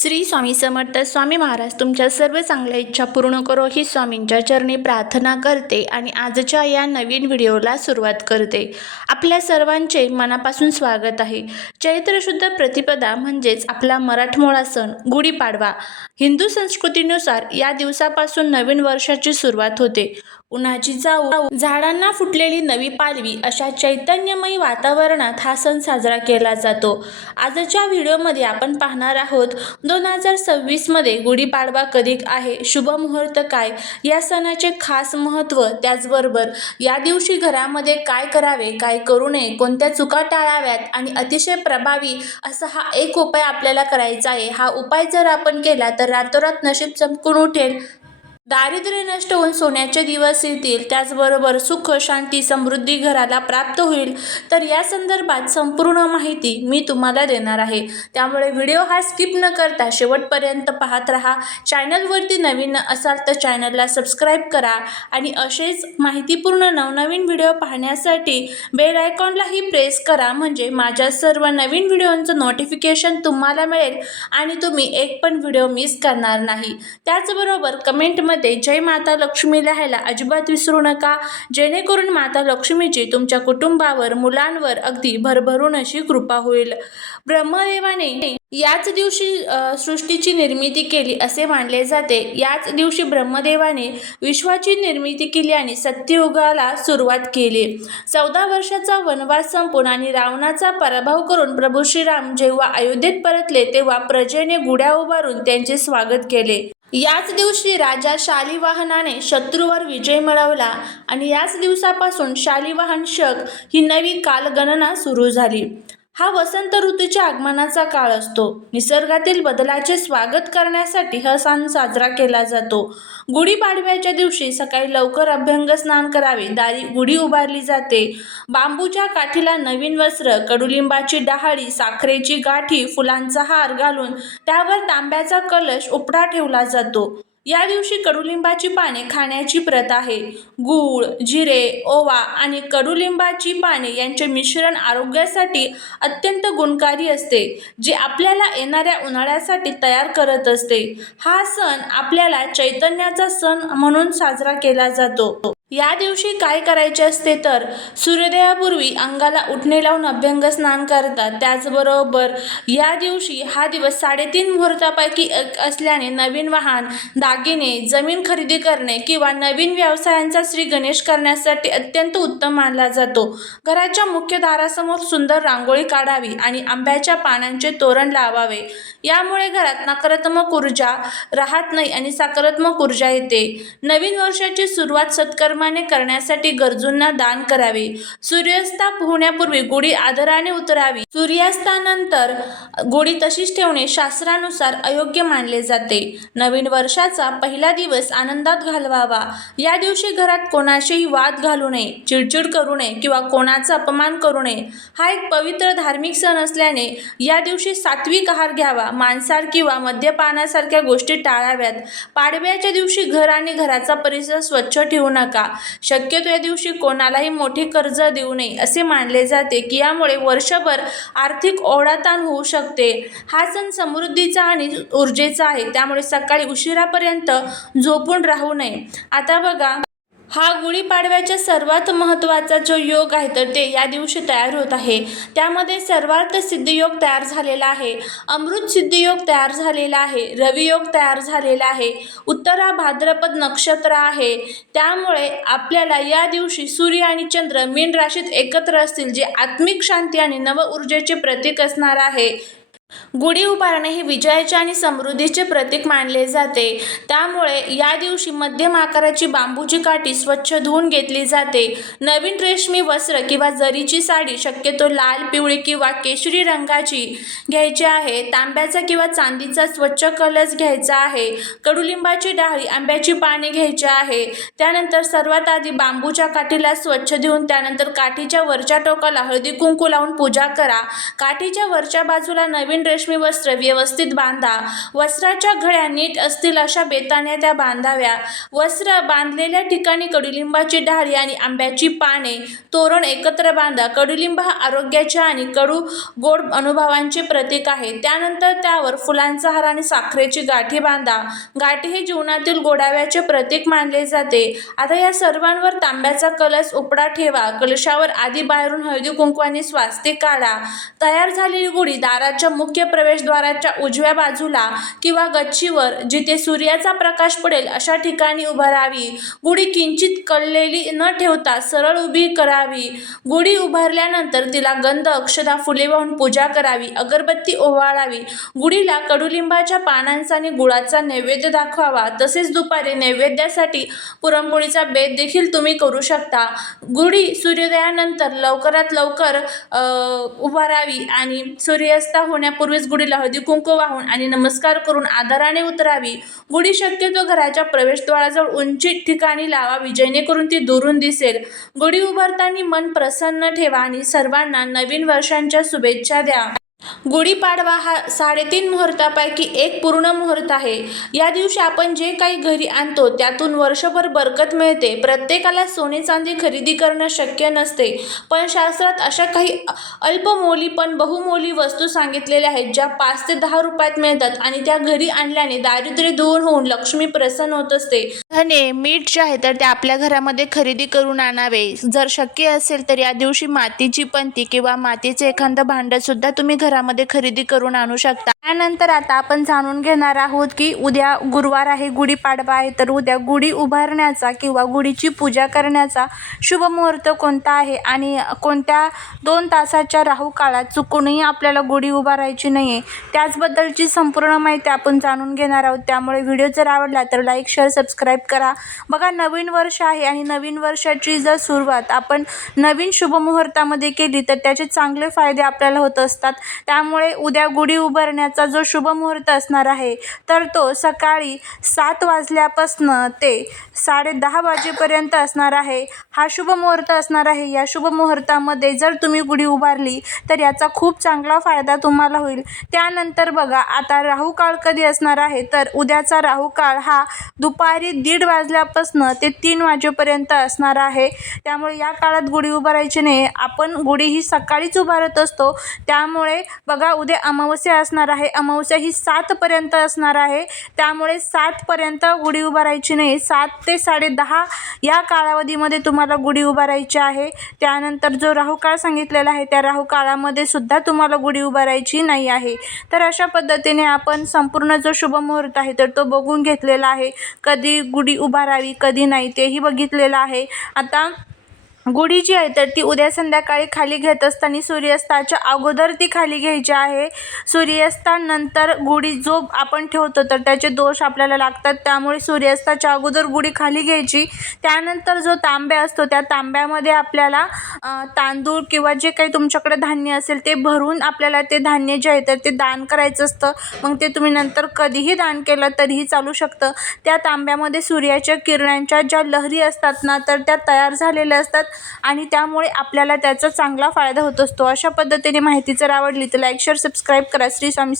श्री स्वामी समर्थ. स्वामी महाराज तुमच्या सर्व चांगल्या इच्छा पूर्ण करो ही स्वामींच्या चरणी प्रार्थना करते आणि आजच्या या नवीन व्हिडिओला सुरुवात करते. आपल्या सर्वांचे मनापासून स्वागत आहे. चैत्र शुद्ध प्रतिपदा म्हणजेच आपला मराठमोळा सण गुढीपाडवा. हिंदू संस्कृतीनुसार या दिवसापासून नवीन वर्षाची सुरुवात होते. उन्हाची जाऊ, झाडांना फुटलेली नवी पालवी अशा चैतन्यमयी वातावरणात हा सण साजरा केला जातो. आजच्या व्हिडिओमध्ये आपण पाहणार आहोत 2026 मध्ये गुढीपाडवा कधी आहे, शुभ मुहूर्त काय, या सणाचे खास महत्त्व, त्याचबरोबर या दिवशी घरामध्ये काय करावे, काय करू नये, कोणत्या चुका टाळाव्यात आणि अतिशय प्रभावी असा हा एक उपाय आपल्याला करायचा आहे. हा उपाय जर आपण केला तर रातोरात नशीब चमकून उठेल, दारिद्र्य नष्ट होऊन सोन्याचे दिवस येतील, त्याचबरोबर सुख, शांती, समृद्धी घराला प्राप्त होईल. तर या संदर्भात संपूर्ण माहिती मी तुम्हाला देणार आहे. त्यामुळे व्हिडिओ हा स्किप न करता शेवटपर्यंत पाहत राहा. चॅनलवरती नवीन असाल तर चॅनलला सबस्क्राईब करा आणि असेच माहितीपूर्ण नवनवीन व्हिडिओ पाहण्यासाठी बेल आयकॉनलाही प्रेस करा, म्हणजे माझ्या सर्व नवीन व्हिडिओंचं नोटिफिकेशन तुम्हाला मिळेल आणि तुम्ही एक पण व्हिडिओ मिस करणार नाही. त्याचबरोबर कमेंटमध्ये जय माता लक्ष्मी लिहायला अजिबात विसरू नका, जेणेकरून माता लक्ष्मीची तुमच्या कुटुंबावर, मुलांवर अगदी भरभरून अशी कृपा होईल. ब्रह्मदेवाने याच दिवशी सृष्टीची निर्मिती केली असे मानले जाते. याच दिवशी ब्रह्मदेवाने विश्वाची निर्मिती केली आणि सत्ययुगाला सुरुवात केली. 14 वर्षाचा वनवास संपून आणि रावणाचा पराभव करून प्रभू श्रीराम जेव्हा अयोध्येत परतले तेव्हा प्रजेने गुढ्या उभारून त्यांचे स्वागत केले. याच दिवशी राजा शालिवाहनाने शत्रूवर विजय मिळवला आणि याच दिवसापासून शालिवाहन शक ही नवी कालगणना सुरू झाली. हा वसंत ऋतूच्या आगमनाचा काळ असतो. निसर्गातील बदलाचे स्वागत करण्यासाठी हा सण साजरा केला जातो. गुढीपाडव्याच्या दिवशी सकाळी लवकर अभ्यंग स्नान करावे, दारी गुढी उभारली जाते. बांबूच्या काठीला नवीन वस्त्र, कडुलिंबाची डहाळी, साखरेची गाठी, फुलांचा हार घालून त्यावर तांब्याचा कलश उपडा ठेवला जातो. या दिवशी कडुलिंबाची पाने खाण्याची प्रथा आहे. गूळ, जिरे, ओवा आणि कडुलिंबाची पाने यांचे मिश्रण आरोग्यासाठी अत्यंत गुणकारी असते, जे आपल्याला येणाऱ्या उन्हाळ्यासाठी तयार करत असते. हा सण आपल्याला चैतन्याचा सण म्हणून साजरा केला जातो. या दिवशी काय करायचे असते तर सूर्योदयापूर्वी अंगाला उटणे लावून अभ्यंग स्नान करतात. त्याचबरोबर या दिवशी हा दिवस 3.5 मुहूर्तापैकी एक असल्याने नवीन वाहन, दागिने, जमीन खरेदी करणे किंवा नवीन व्यवसायांचा श्री गणेश करण्यासाठी अत्यंत उत्तम मानला जातो. घराच्या मुख्य दारासमोर सुंदर रांगोळी काढावी आणि आंब्याच्या पानांचे तोरण लावावे. यामुळे घरात नकारात्मक ऊर्जा राहत नाही आणि सकारात्मक ऊर्जा येते. नवीन वर्षाची सुरुवात सत्कर्माने करण्यासाठी गरजूंना दान करावे. सूर्यास्त होण्यापूर्वी गुढी आदराने उतरावी. सूर्यास्तानंतर गुढी तशीच ठेवणे शास्त्रानुसार अयोग्य मानले जाते. नवीन वर्षाचा पहिला दिवस आनंदात घालवावा. या दिवशी घरात कोणाशीही वाद घालू नये, चिडचिड करू नये किंवा कोणाचा अपमान करू नये. हा एक पवित्र धार्मिक सण असल्याने या दिवशी सात्विक आहार घ्यावा. मांसाहार किंवा मद्यपानासारख्या गोष्टी टाळाव्यात. पाडव्याच्या दिवशी घर आणि घराचा परिसर स्वच्छ ठेवू नका. शक्यतो या दिवशी कोणालाही मोठे कर्ज देऊ नये असे मानले जाते की यामुळे वर्षभर आर्थिक ओढाताण होऊ शकते. हा सण समृद्धीचा आणि ऊर्जेचा आहे, त्यामुळे सकाळी उशिरापर्यंत झोपून राहू नये. आता बघा, हा गुढीपाडव्याचा सर्वात महत्त्वाचा जो योग आहे तर ते या दिवशी तयार होत आहे. त्यामध्ये सर्वार्थ सिद्धियोग तयार झालेला आहे, अमृत सिद्धियोग तयार झालेला आहे, रवियोग तयार झालेला आहे, उत्तरा भाद्रपद नक्षत्र आहे. त्यामुळे आपल्याला या दिवशी सूर्य आणि चंद्र मीन राशीत एकत्र असतील, जे आत्मिक शांती आणि नव ऊर्जेचे प्रतीक असणार आहे. गुढी उभारणे हे विजयाचे आणि समृद्धीचे प्रतीक मानले जाते. त्यामुळे या दिवशी मध्यम आकाराची बांबूची काठी स्वच्छ धुवून घेतली जाते. नवीन रेशमी वस्त्र किंवा जरीची साडी, शक्यतो लाल, पिवळी किंवा केशरी रंगाची घ्यायची आहे. तांब्याचा किंवा चांदीचा स्वच्छ कलश घ्यायचा आहे. कडुलिंबाची डाळी, आंब्याची पाने घ्यायची आहे. त्यानंतर सर्वात आधी बांबूच्या काठीला स्वच्छ धुवून त्यानंतर काठीच्या वरच्या टोकाला हळदी कुंकू लावून पूजा करा. काठीच्या वरच्या बाजूला नवीन नवीन रेशमी वस्त्र व्यवस्थित बांधा. वस्त्राच्या घड्या नीट असतील अशा बेताने त्या बांधाव्या. वस्त्र बांधलेल्या ठिकाणी कडुलिंबाची डाळी आणि आंब्याची पाने तोरण एकत्र बांधा. कडुलिंब हा आरोग्याच्या आणि कडू गोड अनुभवांचे प्रतीक आहे. त्यानंतर त्यावर फुलांचा हार आणि साखरेची गाठी बांधा. गाठी हे जीवनातील गोडाव्याचे प्रतीक मानले जाते. आता या सर्वांवर तांब्याचा कलश उपडा ठेवा. कलशावर आधी बाहेरून हळदी कुंकवाने स्वास्तिक काढा. तयार झालेली गुढी दाराच्या मुख्य प्रवेशद्वाराच्या उजव्या बाजूला किंवा गच्चीवर जिथे सूर्याचा प्रकाश पडेल अशा ठिकाणी उभारावी. गुढी किंचित कललेली न ठेवता सरळ उभी करावी. गुढी उभारल्यानंतर तिला गंध, अक्षता, फुले वाहून पूजा करावी. अगरबत्ती ओवाळावी. गुढीला कडुलिंबाच्या पानांचा आणि गुळाचा नैवेद्य दाखवावा. तसेच दुपारी नैवेद्यासाठी पुरणपोळीचा बेत देखील तुम्ही करू शकता. गुढी सूर्योदयानंतर लवकरात लवकर उभारावी आणि सूर्यास्त होण्यापूर्वीच गुढीला हळदी कुंकू वाहून आणि नमस्कार करून आदराने उतरावी. गुढी शक्यतो घराच्या प्रवेशद्वाराजवळ उंची ठिकाणी लावावी जेणेकरून ती दुरून दिसेल. गुढी उभारताना मन प्रसन्न ठेवा आणि सर्वांना नवीन वर्षांच्या शुभेच्छा द्या. गुढीपाडवा हा 3.5 मुहूर्तापैकी एक पूर्ण मुहूर्त आहे. या दिवशी आपण जे काही घरी आणतो त्यातून वर्षभर बरकत मिळते. प्रत्येकाला सोने चांदी खरेदी करणं शक्य नसते, पण शास्त्रात अशा काही अल्पमोली पण बहुमोली वस्तू सांगितलेल्या आहेत ज्या 5 ते 10 रुपयात मिळतात आणि त्या घरी आणल्याने दारिद्र्य दूर होऊन लक्ष्मी प्रसन्न होत असते. धने, मीठ जे आहे तर ते आपल्या घरामध्ये खरेदी करून आणावे. जर शक्य असेल तर या दिवशी मातीची पंती किंवा मातीचे एखादं भांडं सुद्धा तुम्ही घरामध्ये खरेदी करून आणू शकता. त्यानंतर आता आपण जाणून घेणार आहोत की उद्या गुरुवार आहे, गुढीपाडवा आहे, तर उद्या गुढी उभारण्याचा किंवा गुढीची पूजा करण्याचा शुभ मुहूर्त कोणता आहे आणि कोणत्या 2 तासाच्या राहू काळात चुकूनही आपल्याला गुढी उभारायची नाही आहे, त्याचबद्दलची संपूर्ण माहिती आपण जाणून घेणार आहोत. त्यामुळे व्हिडिओ जर आवडला तर लाईक, शेअर, सबस्क्राईब करा. बघा, नवीन वर्ष आहे आणि नवीन वर्षाची जर सुरुवात आपण नवीन शुभ मुहूर्तामध्ये केली तर त्याचे चांगले फायदे आपल्याला होत असतात. त्यामुळे उद्या गुढी उभारण्याचा जो शुभ मुहूर्त असणार आहे तर तो सकाळी 7 वाजल्यापासून ते 10:30 वाजेपर्यंत असणार आहे. हा शुभ मुहूर्त असणार आहे. या शुभ मुहूर्तामध्ये जर तुम्ही गुढी उभारली तर याचा खूप चांगला फायदा तुम्हाला होईल. त्यानंतर बघा, आता राहू काळ कधी असणार आहे तर उद्याचा राहू काळ हा दुपारी 1:30 वाजल्यापासून ते 3 वाजेपर्यंत असणार आहे. त्यामुळे या काळात गुढी उभारायची नाही. आपण गुढी ही सकाळीच उभारत असतो. त्यामुळे बघा, उद्या अमावस्या असणार आहे. अमावस्या ही 7 पर्यंत असणार आहे. त्यामुळे 7 पर्यंत गुढी उभारायची नाही. 7 ते 10:30 या कालावधीमध्ये तुम्हाला गुढी उभारायची आहे. त्यानंतर जो राहू काळ सांगितलेला आहे त्या राहू काळामध्ये सुद्धा तुम्हाला गुढी उभारायची नाही आहे. तर अशा पद्धतीने आपण संपूर्ण जो शुभ मुहूर्त आहे तर तो बघून घेतलेला आहे. कधी गुढी उभारावी कधी नाही तेही बघितलेलं आहे. आता गुढी जी आहे तर ती उद्या संध्याकाळी खाली घेत असताना सूर्यास्ताच्या अगोदर ती खाली घ्यायची आहे. सूर्यास्तानंतर गुढी जो आपण ठेवतो तर त्याचे दोष आपल्याला लागतात. त्यामुळे सूर्यास्ताच्या अगोदर गुढी खाली घ्यायची. त्यानंतर जो तांब्या असतो त्या तांब्यामध्ये आपल्याला तांदूळ किंवा जे काही तुमच्याकडे धान्य असेल ते भरून आपल्याला ते धान्य जे आहे तर ते दान करायचं असतं. मग ते तुम्ही नंतर कधीही दान केलं तरीही चालू शकतं. त्या तांब्यामध्ये सूर्याच्या किरणांच्या ज्या लहरी असतात ना तर त्या तयार झालेल्या असतात आणि त्यामुळे आपल्याला त्याचा चांगला फायदा होत असतो. अशा पद्धतीने माहिती जर आवडली तर लाईक, शेअर, सबस्क्राईब करा. श्री स्वामी.